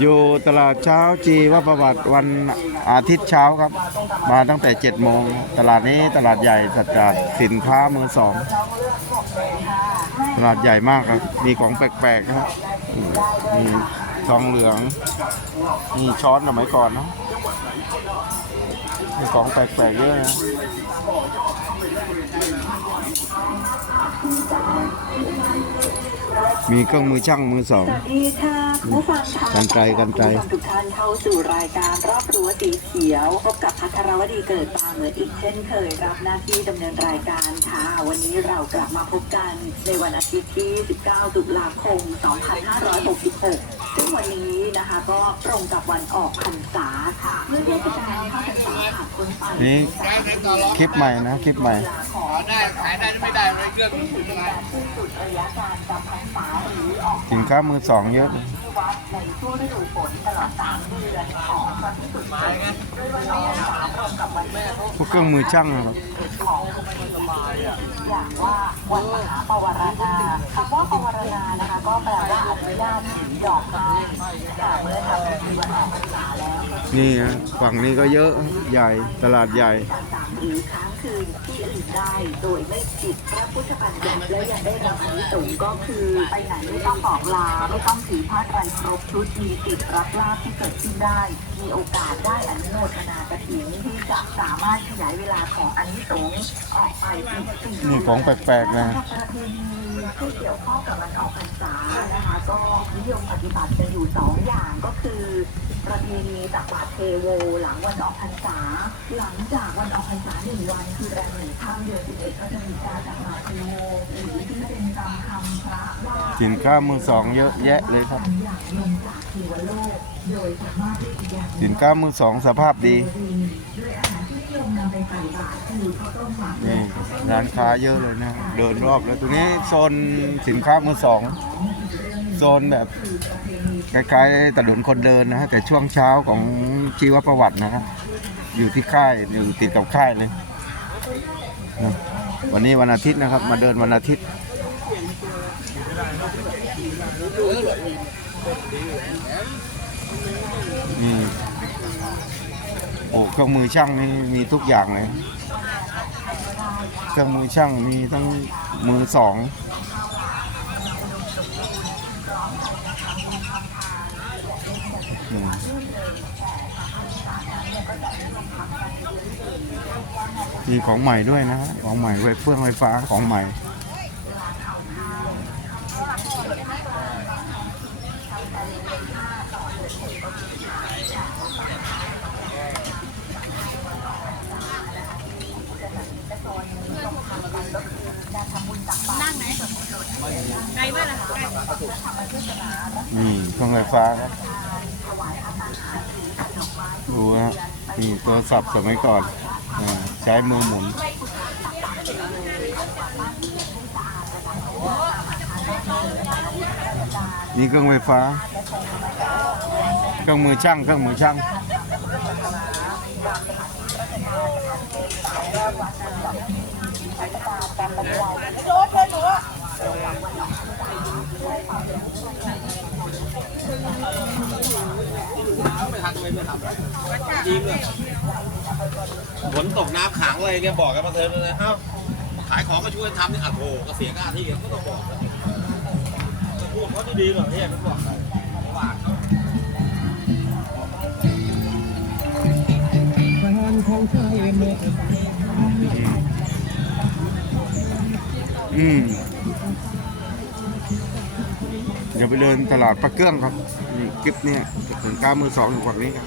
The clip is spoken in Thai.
อยู่ตลาดเช้าจีวประวัติวันอาทิตย์เช้าครับ มาตั้งแต่7จ็ดโมง ตลาดนี้ตลาดใหญ่จัดการสินค้ามือสองตลาดใหญ่มากครับ มีของแปลกๆครับมีทองเหลืองมีช้อนสมัยก่อนเนาะมีของแปลกๆเยอะนะ มีเครื่องมือช่างมือสอง สวัสดีค่ะ ผู้ฟังค่ะกันไกลกันไกลทุกท่านเข้าสู่รายการรอบรั้วสีเขียว พบกับพัทรวดีเกิดตามเหมือนอีกเช่นเคยรับหน้าที่ดำเนินรายการค่ะ วันนี้เรากลับมาพบกันในวันอาทิตย์ที่ 19 ตุลาคม 2566 ซึ่งวันนี้นะคะก็ตรงกับวันออกพรรษาค่ะเมื่อเทศกาลเข้าพรรษาผ่านคนไปนี่คลิปใหม่นะคลิปใหม่ขอได้ขายได้หรือไม่ได้อะไรเรื่องนี้อยู่อะไรสิ้นสุดระยะการจำพรรษาหรือออกสินค้ามือสองเยอะที่ วัดในช่วงฤดูฝนตลอด3เดือนของพระพิสุทธิ์สงฆ์ด้วยวันออกพรรษาตรงกับวันแม่พวกเครื่องมือช่างนะครับของอย่างว่าวันมหาปวารณาคำว่าปวารณานะคะ ก็แปลว่าอนุญาตถือดอกไม้แต่เมื่อทำพิธีวันออกพรรษาแล้วนี่ฮะฝั่งนี้ก็เยอะใหญ่ตลาดใหญ่การสาม หรือค้างคืนที่อื่นได้ โดยไม่ผิดพระพุทธบัญญัติและยังได้รับอนิสงส์ก็คือไปไหนไม่ต้องบอกลาไม่ต้องถือผ้าไตรครบชุดมีสิทธิ์รับลาภที่เกิดขึ้นได้ มีโอกาสได้อนุโมทนากฐินที่จะสามารถขยายเวลาของอนิสงส์ออกไปอีกสี่นี่ของแปลกๆนะสำหรับประเพณีที่เกี่ยวข้องกับวันออกพรรษานะคะก็นิยมปฏิบัติกันอยู่สองอย่างก็คือประเพณีตักบาตรเทโวหลังวันออกพรรษา หลังจากวันออกพรรษาหนึ่งวันคือแรมหนึ่งค่ำเดือนสิบเอ็ดก็จะมีการตักบาตรเทโวหรือที่เป็นตามคำพระว่าสินค้ามือสองเยอะแยะเลยครับหลังลงจากเทวโลกโดยสามารถเรียกอีกอย่างสินค้ามือสองสภาพดี ด้วยอาหารที่นิยมนำไปใส่บาตรคือข้าวต้มหมักนี่ร้านค้าเยอะเลยนะ เดินรอบแล้วตรงนี้โซนสินค้ามือสองโซนแบบคล้ายๆถนนคนเดินนะฮะแต่ช่วงเช้าของชีวประวัตินะครับ อยู่ที่ค่ายอยู่ติดกับค่ายเลยนะวันนี้วันอาทิตย์นะครับ มาเดินวันอาทิตย์นี่โอ้เครื่องมือช่างนี่มีทุกอย่างเลยเครื่องมือช่างมีทั้งมือสองอืม มีของใหม่ด้วยนะของใหม่ไฟเฟื่องไฟฟ้าของใหม่ไกลมากเลยค่ะไกลนี่เครื่องไฟฟ้าครับดูฮะ นี่โทรศัพท์สมัยก่อนอใช้มือหมุนนี่เครื่องไฟฟ้า เครื่องมือช่าง เครื่องมือช่าง จริงเลยฝนตกน้ำขังอะไรเนี่ยบอกกันมาเถอะเลยเอ้าขายของก็ช่วยทำนี่อะโถก็เสียหน้าที่ก็ต้องบอกจะพูดเขาดีๆหน่อยเนี่ยไม่บอกเลยฝากอืม เดี๋ยวไปเดินตลาดปลาเกื้องครับนี่คลิปเนี่ยสินค้ามือสองอยู่ฝั่งนี้ครับ